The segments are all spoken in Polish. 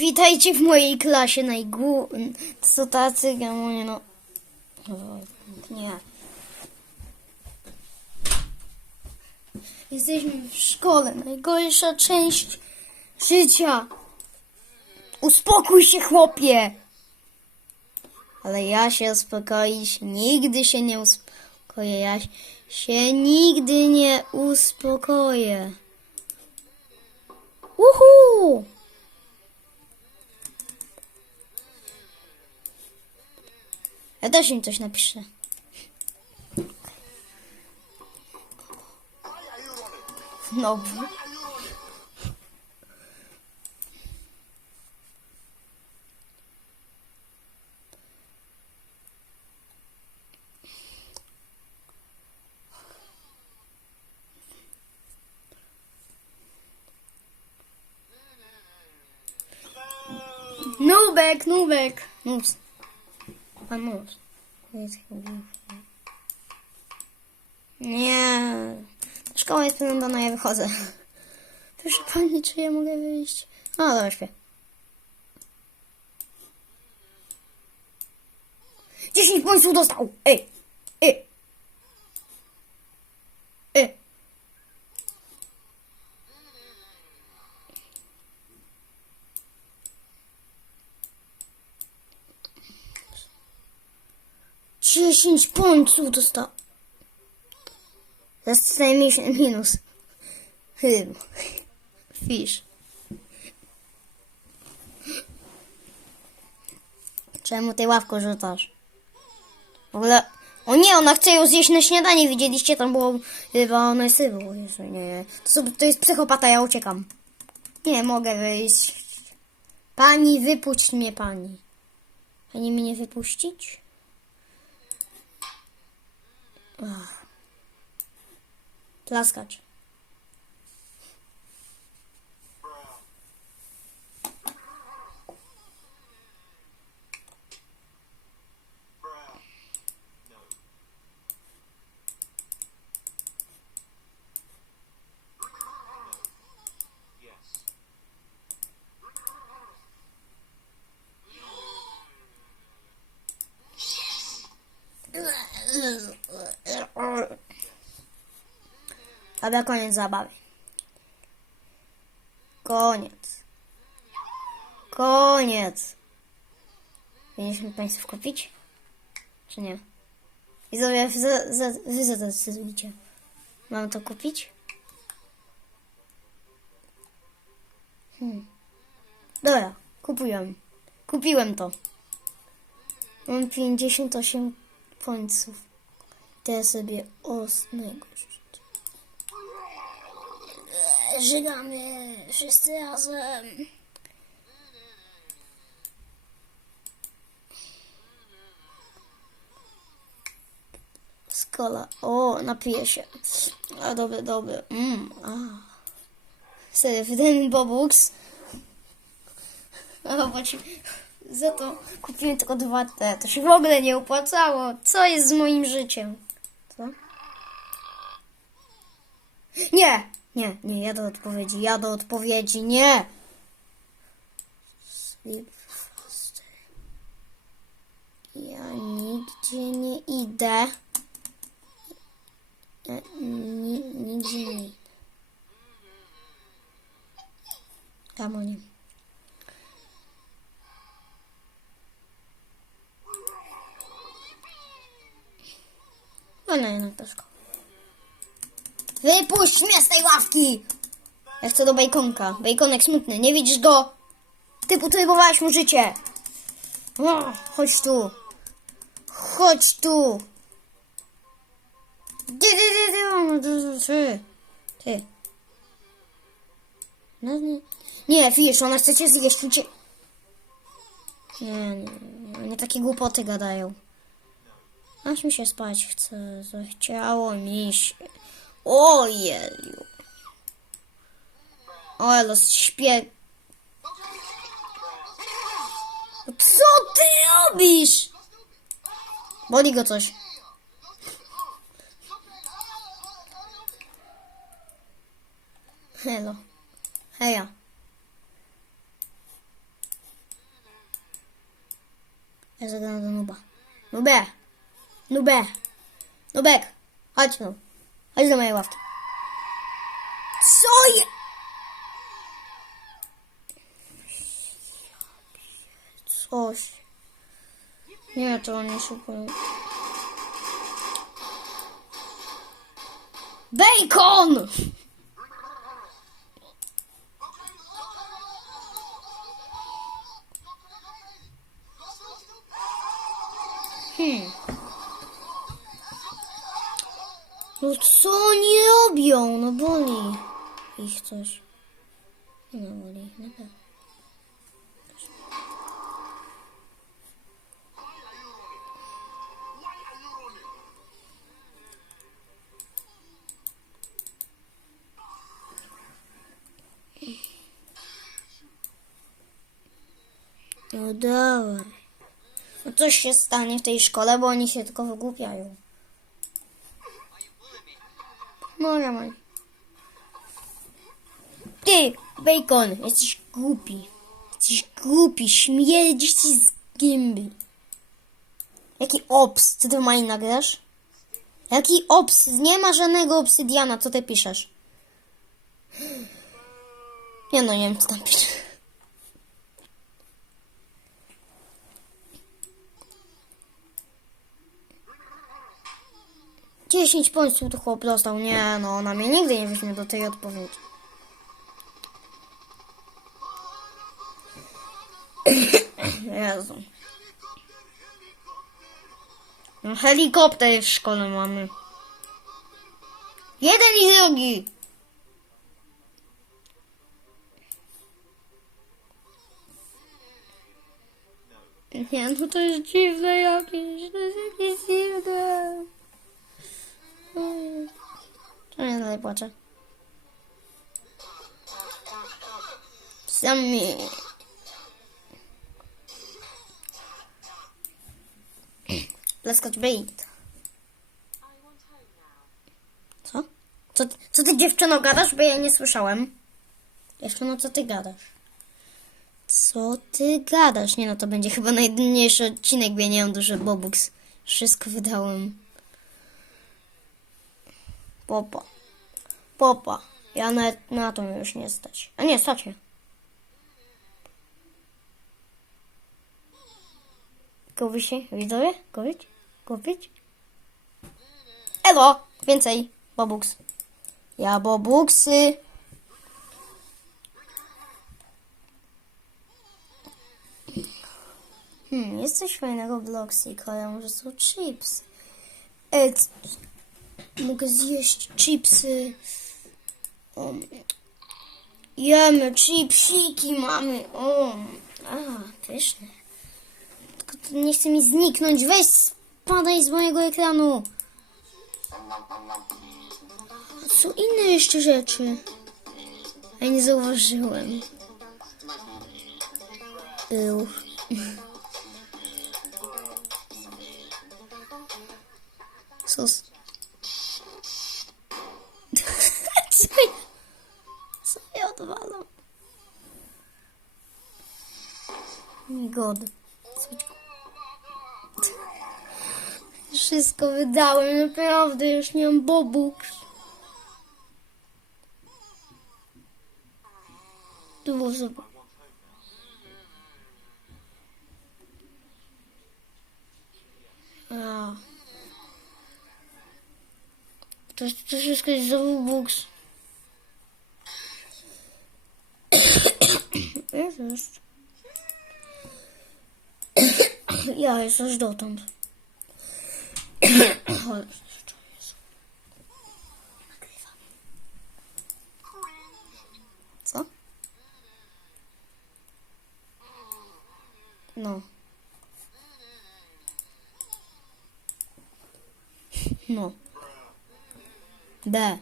Witajcie w mojej klasie najgłu... Są tacy gamonie, no... Nie. Jesteśmy w szkole. Najgorsza część życia. Uspokój się, chłopie! Ale ja się uspokoić nigdy się nie uspokoję. Ja się nigdy nie uspokoję. Uhu! Ja też im coś napiszę. Dobrze. Nubek, nubek. Nus. Nus. Nie. Szkoła jest wyglądana, ja wychodzę. Proszę pani, czy ja mogę wyjść? No, dobra, śpię. 10 punktów dostał! Ej! 10 pońców dostał. To jest najmniejszy minus. Chyba. Fish. Czemu tej ławką rzucasz? W ogóle... O nie, ona chce ją zjeść na śniadanie, widzieliście? Tam było chyba ona najsywo. Jezu, nie, nie. To, są, to jest psychopata, ja uciekam. Nie mogę wyjść. Pani, wypuść mnie pani. Pani mnie wypuścić? Plaskacz. Dobra, koniec zabawy. Koniec. Koniec. Mieliśmy Państwo kupić? Czy nie? Widzowie, wy za, wy. Mam to kupić? Hmm. Dobra, kupiłem. Kupiłem to. Mam 58 końców. Teraz sobie ósmego życia. Żygamy wszyscy razem. Skola. O, napiję się. A, dobry, dobry. Mm, a. Serio, Bobux. Za to kupiłem tylko dwa te. To się w ogóle nie opłacało. Co jest z moim życiem? Co? Nie! Nie, nie, ja do odpowiedzi, ja do odpowiedzi, nie! Ja nigdzie nie idę. Ja ni, nigdzie nie idę. Kamonie. No, no, jednak do szkoły. Wypuść mnie z tej ławki! Ja chcę do bejkonka. Bejkonek smutny, nie widzisz go? Ty potrzebowałeś mu życie. O, chodź tu. Chodź tu. Ty, ty, ty, ty, o, ty, ty. Ty. No, nie. Nie, wiesz, ona chce cię zjeść. Nie, nie, nie, nie takie głupoty gadają. Aż mi się spać chce. Zachciało mi się. Ojeju. O, ale śpię. Co ty robisz? Boli go coś. Helo. Heja. Ja zagram do nuba. Nubę! Nubę! Nubek! Chodź tu. Chodź do mojej ławki. Co je... Coś. Nie, to nie super. Bacon! Hmm. Co oni robią? No boli ich coś. No boli ich na. No dawaj. No coś się stanie w tej szkole, bo oni się tylko wygłupiają. No ja mam. Ty, Bacon, jesteś głupi. Jesteś głupi, śmierdzisz ci z gęby. Jaki ops? Ty ty maj nagrasz? Jaki ops? Nie ma żadnego obsydiana, co ty piszesz? Nie no, nie wiem co tam piszesz. Dziesięć punktów to chłop dostał. Nie no, ona mnie nigdy nie weźmie do tej odpowiedzi. Jezu. No, helikopter w szkole mamy. Jeden i drugi. Nie, no to jest dziwne jakieś. To jest jakieś dziwne. Mm. To nie dalej płaczę. Sami. Catch bait. Co? Co, co ty dziewczyno gadasz? Bo ja nie słyszałem. Dziewczyno, co ty gadasz? Co ty gadasz? Nie no, to będzie chyba najdenniejszy odcinek, bo ja nie mam duży bobux. Wszystko wydałem. Popa. Popa. Ja nawet na to już nie stać. A nie, stać mnie. Kupi się, widzowie? Kupić? Kupić? Elo! Więcej. Bobux. Ja bobuksy. Hmm, jest coś fajnego w Bloxy, ale może są chips. C- mogę zjeść chipsy. O, jemy chipsiki mamy. O, a, pyszne. Tylko to nie chce mi zniknąć. Weź, spadaj z mojego ekranu. Są inne jeszcze rzeczy. Ja nie zauważyłem. Był. Sos. Co ja odwalam? God. Wszystko wydałem, naprawdę, już nie mam bobuk. Tu było sobie. A. To, to wszystko jest za Robux. Jest. Ja jest aż dotąd. Co? No. No. B.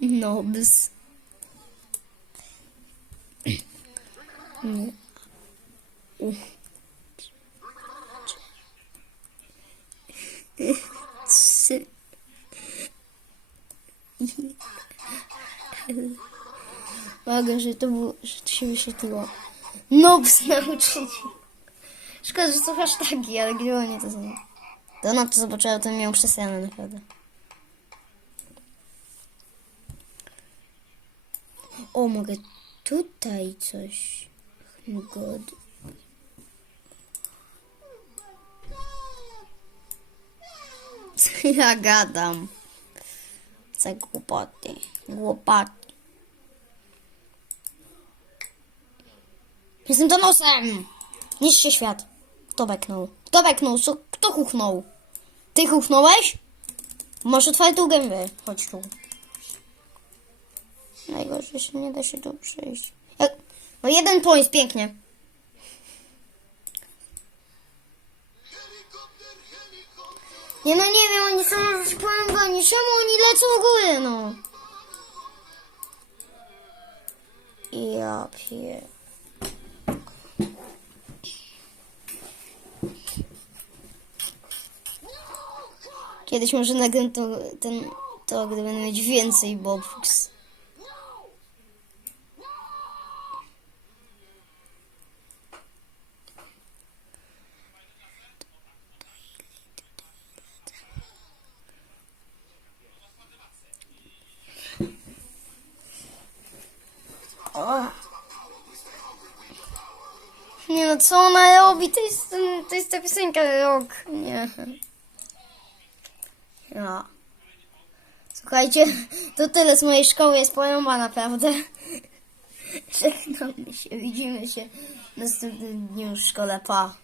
No, bys. Nie. U. Trzy. Uwaga, że to było, że to się wyświetliło. Nobs nauczyciel. Szkoda, że to hasztagi, ale gdzie oni to są? To na to zobaczyła, to miał przesrane naprawdę. O, mogę tutaj coś. God. Co ja gadam? Za głupoty. Głupoty. Jestem donosem! Niszczy świat. Kto beknął? Kto beknął? Co? Kto kuchnął? Ty kuchnąłeś? Masz otwartą gębę. Chodź tu. Najgorzej, że nie da się tu przejść. Jak... No jeden point, pięknie. Nie no nie wiem, oni są rozpływani. Czemu oni lecą w górę, no? Ja pier... Kiedyś może nagram to, ten, to, gdy będę mieć więcej bobux. Nie no, co ona robi? To jest, to jest ta piosenka rok. Nie. Ja. Słuchajcie, to tyle z mojej szkoły, jest porąba naprawdę. Żegnamy się, widzimy się następnym dniu w szkole, pa.